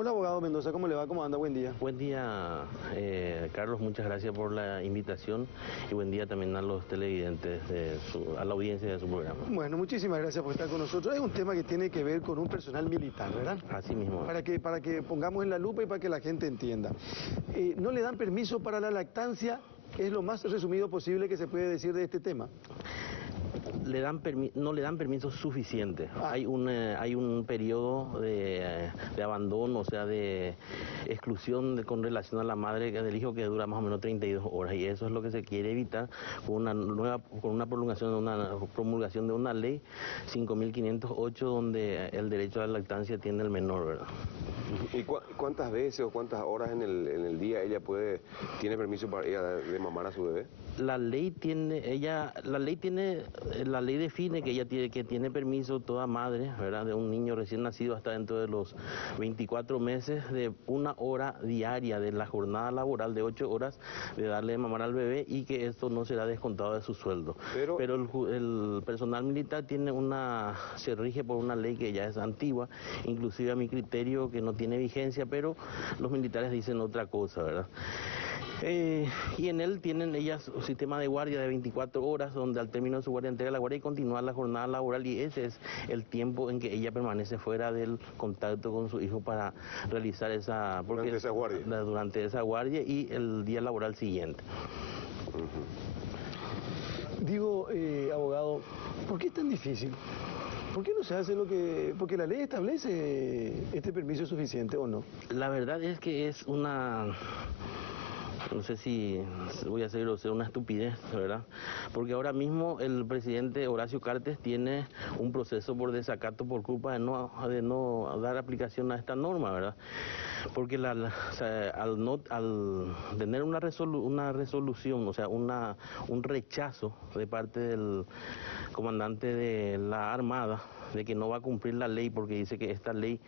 Hola, abogado Mendoza, ¿cómo le va? ¿Cómo anda? Buen día. Buen día, Carlos, muchas gracias por la invitación y buen día también a los televidentes, a la audiencia de su programa. Bueno, muchísimas gracias por estar con nosotros. Es un tema que tiene que ver con un personal militar, ¿verdad? Así mismo. Para que pongamos en la lupa y para que la gente entienda. ¿No le dan permiso para la lactancia? Es lo más resumido posible que se puede decir de este tema. No le dan permiso suficiente. Hay un periodo de abandono, o sea, de exclusión con relación a la madre del hijo que dura más o menos 32 horas y eso es lo que se quiere evitar con una promulgación de una ley 5.508 donde el derecho a la lactancia tiene el menor, ¿verdad? ¿Y cuántas veces o cuántas horas en el día ella tiene permiso para ella de mamar a su bebé? La ley define que ella tiene permiso toda madre, ¿verdad?, de un niño recién nacido hasta dentro de los 24 meses de 1 hora diaria de la jornada laboral de 8 horas de darle de mamar al bebé y que esto no será descontado de su sueldo. Pero el personal militar se rige por una ley que ya es antigua, inclusive a mi criterio que no tiene vigencia, pero los militares dicen otra cosa, ¿verdad? Y en él tienen ellas un sistema de guardia de 24 horas donde al término de su guardia entrega la guardia y continúa la jornada laboral y ese es el tiempo en que ella permanece fuera del contacto con su hijo para realizar durante esa guardia y el día laboral siguiente. Digo, abogado, ¿por qué es tan difícil? ¿Por qué no se hace porque la ley establece este permiso suficiente o no? La verdad es que es no sé si voy a hacer una estupidez, ¿verdad? Porque ahora mismo el presidente Horacio Cartes tiene un proceso por desacato por culpa de no dar aplicación a esta norma, ¿verdad? Porque al tener una resolución, o sea, un rechazo de parte del comandante de la Armada de que no va a cumplir la ley porque dice que esta ley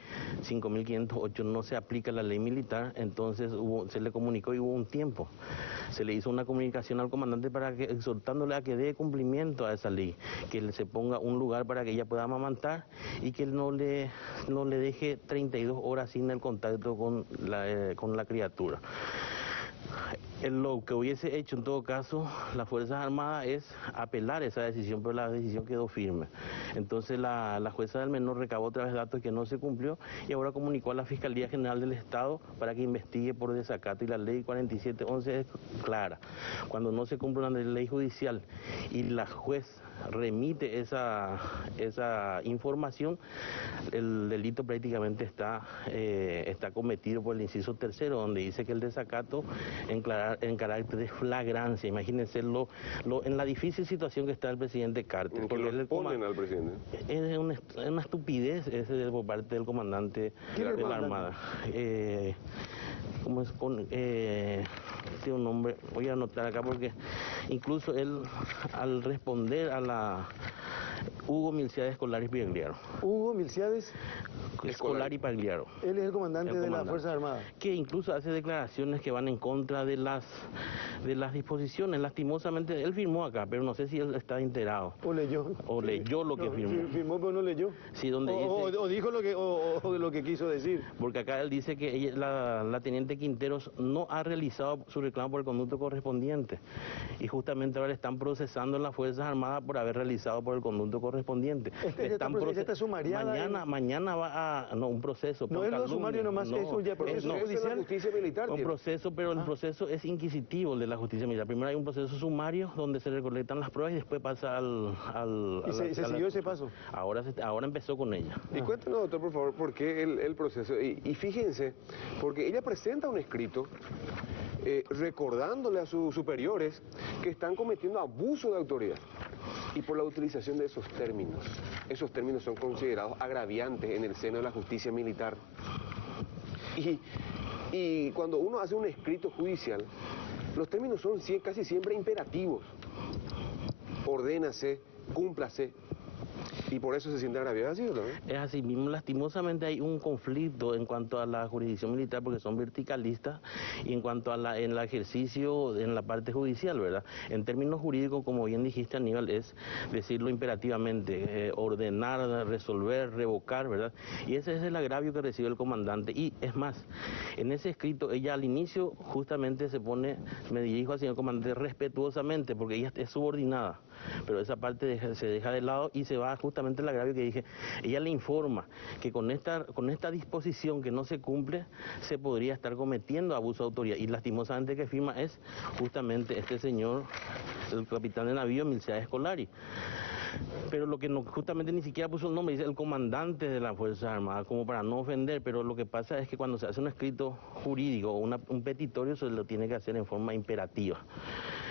5.508 no se aplica a la ley militar, entonces se le comunicó y hubo un tiempo. Se le hizo una comunicación al comandante exhortándole a que dé cumplimiento a esa ley, que se ponga un lugar para que ella pueda amamantar y que no le deje 32 horas sin el contacto con la criatura. Lo que hubiese hecho en todo caso las Fuerzas Armadas es apelar esa decisión, pero la decisión quedó firme. Entonces la jueza del menor recabó otra vez datos que no se cumplió y ahora comunicó a la Fiscalía General del Estado para que investigue por desacato y la ley 4711 es clara. Cuando no se cumple una ley judicial y la juez remite esa información, el delito prácticamente está cometido por el inciso tercero, donde dice que el desacato en carácter de flagrancia. Imagínense en la difícil situación que está el presidente Carter. ¿Qué le ponen al presidente? Es una estupidez por parte del comandante de la Armada. ¿Cómo es? Tiene un nombre, voy a anotar acá porque incluso él al responder a la Hugo Milciades Escolari Pagliaro. Hugo Milciades Escolari Pagliaro. Él es el comandante de las Fuerzas Armadas. Que incluso hace declaraciones que van en contra de las disposiciones. Lastimosamente, él firmó acá, pero no sé si él está enterado. O leyó. O leyó lo que firmó. Firmó, pero no leyó. Sí, donde dice... O dijo lo que quiso decir. Porque acá él dice que la teniente Quinteros no ha realizado su reclamo por el conducto correspondiente. Y justamente ahora le están procesando en las Fuerzas Armadas por haber realizado por el conducto correspondiente. Está sumariada. Mañana va a... No, un proceso. No es lo sumario nomás, eso ya proceso judicial. La justicia militar. Un proceso, pero el proceso es inquisitivo de la justicia militar. Primero hay un proceso sumario donde se recolectan las pruebas y después pasa ¿Se siguió ese paso? Ahora empezó con ella. Y cuéntanos, doctor, por favor, por qué el proceso. Y fíjense, porque ella presenta un escrito recordándole a sus superiores que están cometiendo abuso de autoridad. Y por la utilización de esos términos. Esos términos son considerados agraviantes en el seno de la justicia militar. Y cuando uno hace un escrito judicial, los términos son casi siempre imperativos. Ordénase, cúmplase. Y por eso se siente agraviada, ¿sí o no? Es así mismo, lastimosamente hay un conflicto en cuanto a la jurisdicción militar porque son verticalistas y en cuanto a en el ejercicio en la parte judicial, ¿verdad? En términos jurídicos, como bien dijiste, Aníbal, es decirlo imperativamente, ordenar, resolver, revocar, ¿verdad? Y ese es el agravio que recibe el comandante. Y es más, en ese escrito ella al inicio justamente me dirijo al señor comandante respetuosamente porque ella es subordinada, pero esa parte se deja de lado y se va justamente el agravio que dije. Ella le informa que con esta disposición que no se cumple, se podría estar cometiendo abuso de autoridad. Y lastimosamente que firma es justamente este señor, el capitán de navío, Milcea Scolari. Pero lo que no, justamente ni siquiera puso el nombre, dice el comandante de las Fuerzas Armadas, como para no ofender, pero lo que pasa es que cuando se hace un escrito jurídico o un petitorio, se lo tiene que hacer en forma imperativa.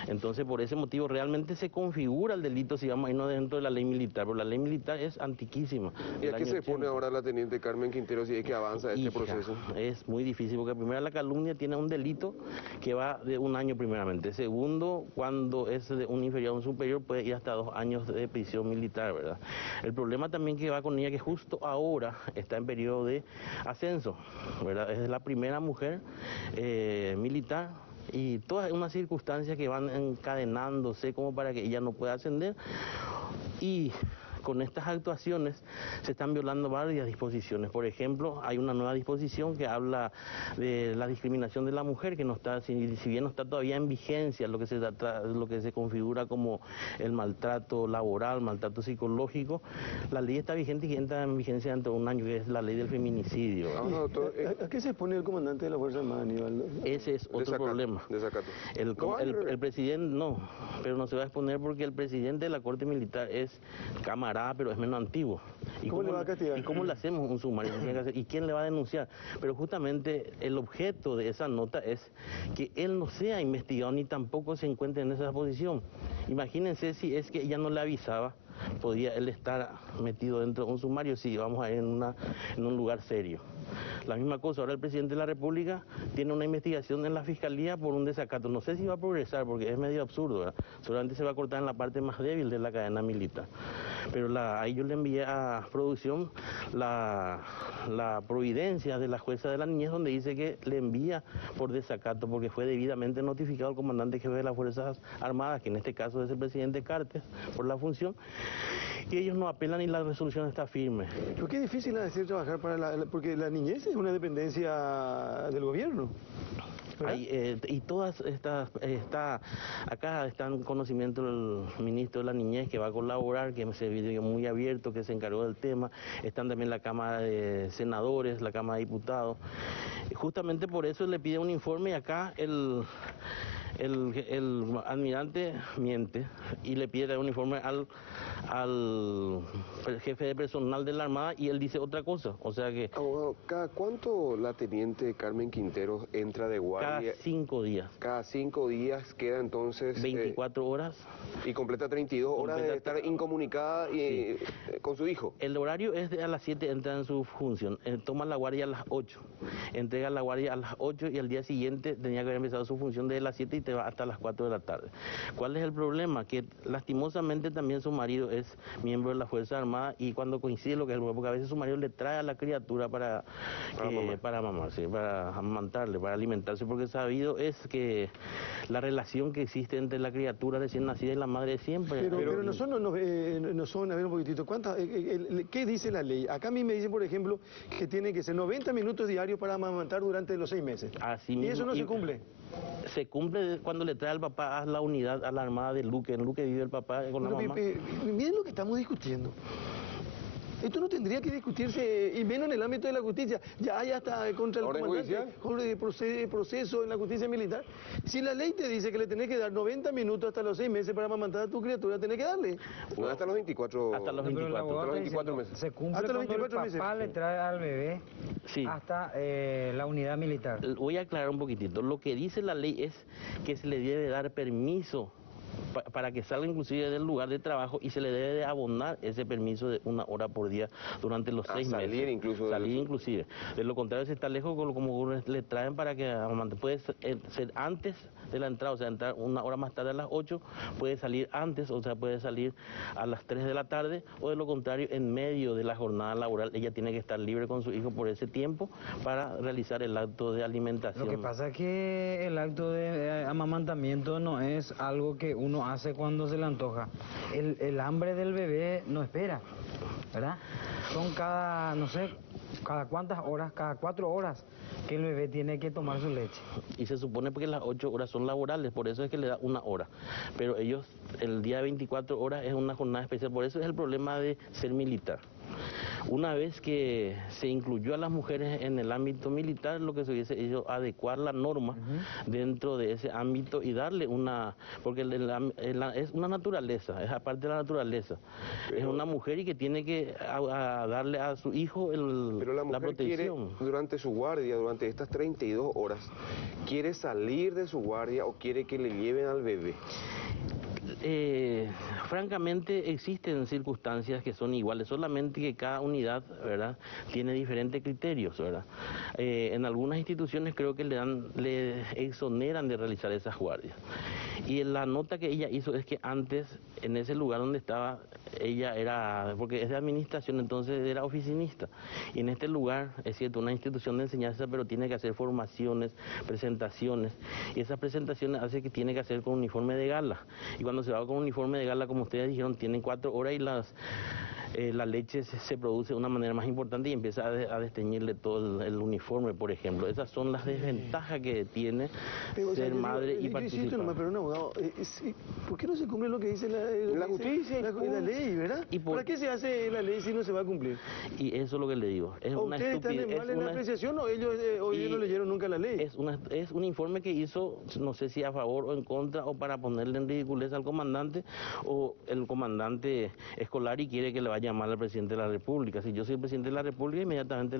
Entonces, por ese motivo, realmente se configura el delito, si vamos a irnos dentro de la ley militar, pero la ley militar es antiquísima. ¿Y a qué se pone ahora la teniente Carmen Quintero si es que avanza este proceso? Es muy difícil, porque primero la calumnia tiene un delito que va de 1 año primeramente. Segundo, cuando es de un inferior a un superior, puede ir hasta 2 años de prisión militar, ¿verdad? El problema también que va con ella, que justo ahora está en periodo de ascenso, ¿verdad? Es la primera mujer militar, y todas unas circunstancias que van encadenándose como para que ella no pueda ascender, y con estas actuaciones se están violando varias disposiciones. Por ejemplo, hay una nueva disposición que habla de la discriminación de la mujer, que no está, si bien no está todavía en vigencia lo que se configura como el maltrato laboral, maltrato psicológico, la ley está vigente y entra en vigencia dentro de 1 año, que es la ley del feminicidio. ¿A qué se expone el comandante de la Fuerza Armada, Aníbal? Ese es otro problema. Desacato. El presidente no, pero no se va a exponer porque el presidente de la Corte Militar es camarada, pero es menos antiguo. ¿Cómo le va a castigar? ¿Y cómo le hacemos un sumario? ¿Y quién le va a denunciar? Pero justamente el objeto de esa nota es que él no sea investigado ni tampoco se encuentre en esa posición. Imagínense si es que ella no le avisaba, podía él estar metido dentro de un sumario si vamos a ir en un lugar serio. La misma cosa, ahora el presidente de la República tiene una investigación en la Fiscalía por un desacato. No sé si va a progresar porque es medio absurdo, ¿verdad? Solamente se va a cortar en la parte más débil de la cadena militar. Pero ahí yo le envié a producción la providencia de la jueza de la niñez, donde dice que le envía por desacato porque fue debidamente notificado al comandante jefe de las Fuerzas Armadas, que en este caso es el presidente Cartes, por la función, y ellos no apelan y la resolución está firme. Pero qué difícil es decir trabajar porque la niñez es una dependencia del gobierno. Y todas acá está en conocimiento el ministro de la Niñez, que va a colaborar, que se vio muy abierto, que se encargó del tema. Están también la Cámara de Senadores, la Cámara de Diputados. Y justamente por eso le pide un informe, y acá el almirante miente y le pide un informe al jefe de personal de la Armada y él dice otra cosa. O sea que... Abogado, ¿cada cuánto la teniente Carmen Quintero entra de guardia? Cada 5 días. Cada 5 días queda entonces... 24 horas. Y completa 32 horas de estar incomunicada y, con su hijo. El horario es a las 7, entra en su función. Toma la guardia a las 8. Entrega la guardia a las 8 y al día siguiente tenía que haber empezado su función desde las 7 y te va hasta las 4 de la tarde. ¿Cuál es el problema? Que lastimosamente también su marido es miembro de la Fuerza Armada y cuando coincide lo que es el porque a veces su marido le trae a la criatura para mamarse, para amamantarle, para alimentarse, porque sabido es que la relación que existe entre la criatura recién nacida y la madre siempre. Pero no son, a ver un poquitito, ¿qué dice la ley? Acá a mí me dicen, por ejemplo, que tiene que ser 90 minutos diarios para amamantar durante los 6 meses. Así ¿Y mismo, eso no se cumple? Se cumple cuando le trae al papá a la unidad, a la Armada de Luque. En Luque vive el papá con la mamá. Miren lo que estamos discutiendo. Esto no tendría que discutirse, y menos en el ámbito de la justicia. Ya hay hasta contra el comandante proceso en la justicia militar. Si la ley te dice que le tenés que dar 90 minutos hasta los 6 meses para amamantar a tu criatura, tenés que darle. No, hasta los 24. Hasta los 24. Hasta los 24 meses. Se cumple hasta los cuando 24 el papá meses. le trae al bebé Sí. hasta la unidad militar. Voy a aclarar un poquitito. Lo que dice la ley es que se le debe dar permiso para que salga inclusive del lugar de trabajo, y se le debe de abonar ese permiso de 1 hora por día durante los 6 meses. Salir incluso. Salir inclusive. De lo contrario, si está lejos, como le traen para que puede ser antes de la entrada, o sea, entrar 1 hora más tarde a las 8, puede salir antes, o sea, puede salir a las 3 de la tarde, o de lo contrario, en medio de la jornada laboral, ella tiene que estar libre con su hijo por ese tiempo para realizar el acto de alimentación. Lo que pasa es que el acto de amamantamiento no es algo que uno hace cuando se le antoja. El hambre del bebé no espera, ¿verdad? Son cada, no sé, cada cuántas horas, cada 4 horas que el bebé tiene que tomar su leche. Y se supone que las 8 horas son laborales, por eso es que le da 1 hora. Pero ellos, el día de 24 horas es una jornada especial, por eso es el problema de ser militar. Una vez que se incluyó a las mujeres en el ámbito militar, lo que se hubiese hecho adecuar la norma dentro de ese ámbito y darle una, porque es una naturaleza, es aparte de la naturaleza. Pero, es una mujer y que tiene que darle a su hijo pero la mujer protección. Quiere, durante su guardia, durante estas 32 horas, ¿quiere salir de su guardia o quiere que le lleven al bebé? Francamente existen circunstancias que son iguales, solamente que cada unidad, ¿verdad?, tiene diferentes criterios, ¿verdad? En algunas instituciones creo que le exoneran de realizar esas guardias. Y la nota que ella hizo es que antes, en ese lugar donde estaba, ella era, porque es de administración, entonces era oficinista. Y en este lugar, es cierto, una institución de enseñanza, pero tiene que hacer formaciones, presentaciones. Y esas presentaciones hace que tiene que hacer con uniforme de gala. Y cuando se va con uniforme de gala, como ustedes dijeron, tienen 4 horas y la leche se produce de una manera más importante y empieza a desteñirle todo el uniforme, por ejemplo. Esas son las desventajas que tiene ser madre y participar. Pero un abogado, ¿por qué no se cumple lo que dice la justicia? La ley, ¿verdad? ¿Para qué se hace la ley si no se va a cumplir? Y eso es lo que le digo. Es una ¿Ustedes están mal en la apreciación o ellos no leyeron nunca la ley? Es un informe que hizo, no sé si a favor o en contra, o para ponerle en ridiculez al comandante, o el comandante escolar y quiere que le vaya mal al presidente de la República. Si yo soy el presidente de la República, inmediatamente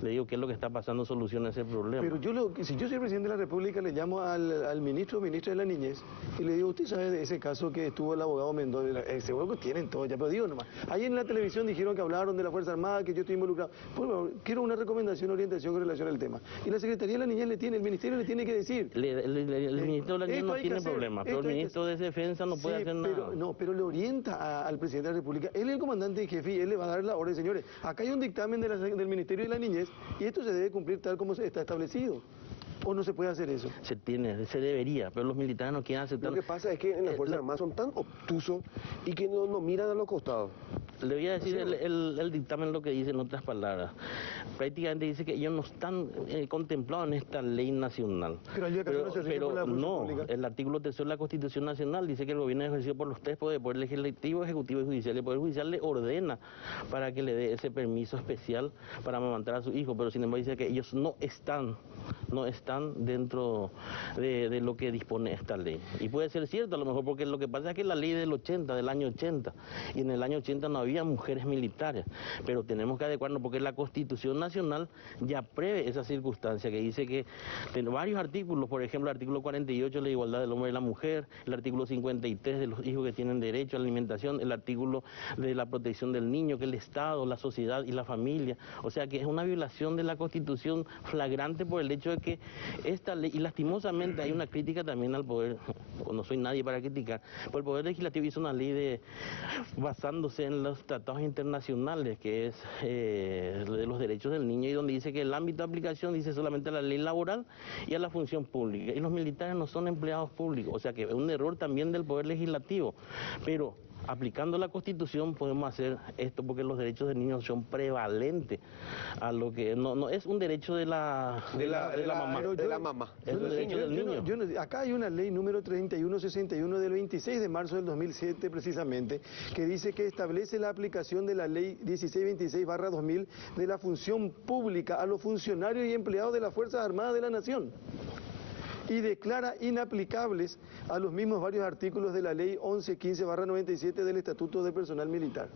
le digo qué es lo que está pasando, soluciona ese problema. Pero si yo soy el presidente de la República, le llamo al ministro o ministra de la Niñez y le digo, ¿usted sabe de ese caso que estuvo el abogado Mendoza? Seguro que tienen todo ya, pero digo nomás. Ahí en la televisión dijeron que hablaron de la Fuerza Armada, que yo estoy involucrado. Por favor, quiero una recomendación, orientación con relación al tema. Y la Secretaría de la Niñez el ministerio le tiene que decir. El ministro de la Niñez no tiene problema, pero el ministro de Defensa no puede hacer nada. Pero le orienta al presidente de la República. Él es el comandante en jefe y él le va a dar la orden, señores. Acá hay un dictamen del Ministerio de la Niñez y esto se debe cumplir tal como se está establecido. ¿O no se puede hacer eso? Se debería, pero los militares no quieren aceptar. Lo que pasa es que en las Fuerzas Armadas son tan obtusos y que no miran a los costados. Le voy a decir el dictamen lo que dice en otras palabras. Prácticamente dice que ellos no están contemplados en esta ley nacional. Pero no, el artículo 3 de la Constitución Nacional dice que el gobierno es ejercido por los 3 poderes, poder legislativo, ejecutivo y judicial. El poder judicial le ordena para que le dé ese permiso especial para amamantar a su hijo, pero sin embargo dice que ellos no están dentro de lo que dispone esta ley. Y puede ser cierto a lo mejor, porque lo que pasa es que la ley del año 80, y en el año 80 no había mujeres militares, pero tenemos que adecuarnos porque la Constitución Nacional ya prevé esa circunstancia que dice que en varios artículos, por ejemplo el artículo 48 la igualdad del hombre y la mujer, el artículo 53 de los hijos que tienen derecho a la alimentación, el artículo de la protección del niño, que el Estado, la sociedad y la familia, o sea que es una violación de la Constitución flagrante por el hecho de que esta ley, y lastimosamente hay una crítica también al poder, no soy nadie para criticar, pero el poder legislativo hizo una ley basándose en los tratados internacionales, que es de los derechos del niño, y donde dice que el ámbito de aplicación dice solamente a la ley laboral y a la función pública, y los militares no son empleados públicos, o sea que es un error también del poder legislativo, pero aplicando la Constitución podemos hacer esto porque los derechos del niño son prevalentes a lo que no es un derecho de la mamá. Es un derecho del niño. Acá hay una ley número 3161 del 26 de marzo del 2007 precisamente, que dice que establece la aplicación de la ley 1626/2000 de la función pública a los funcionarios y empleados de las Fuerzas Armadas de la Nación, y declara inaplicables a los mismos varios artículos de la ley 1115/97 del Estatuto de Personal Militar.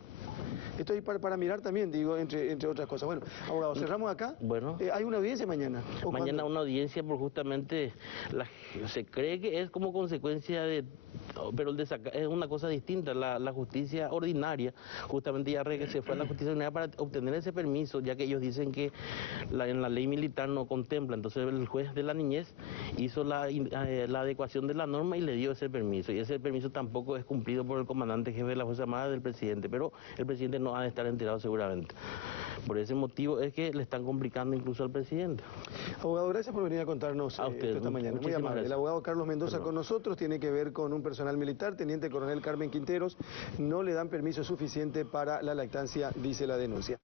Esto es para mirar también, digo, entre otras cosas. Bueno, abogado, cerramos acá. Bueno. ¿Hay una audiencia mañana? Mañana una audiencia por justamente, se cree que es como consecuencia de pero es una cosa distinta. La justicia ordinaria, justamente ya que se fue a la justicia ordinaria para obtener ese permiso, ya que ellos dicen que en la ley militar no contempla. Entonces el juez de la niñez hizo la adecuación de la norma y le dio ese permiso. Y ese permiso tampoco es cumplido por el comandante jefe de la Fuerza Armada del presidente, pero el presidente no ha de estar enterado seguramente. Por ese motivo es que le están complicando incluso al presidente. Abogado, gracias por venir a contarnos A usted, esto esta mañana. Muy amable. gracias. El abogado Carlos Mendoza con nosotros tiene que ver con un personal militar, teniente coronel Carmen Quinteros. No le dan permiso suficiente para la lactancia, dice la denuncia.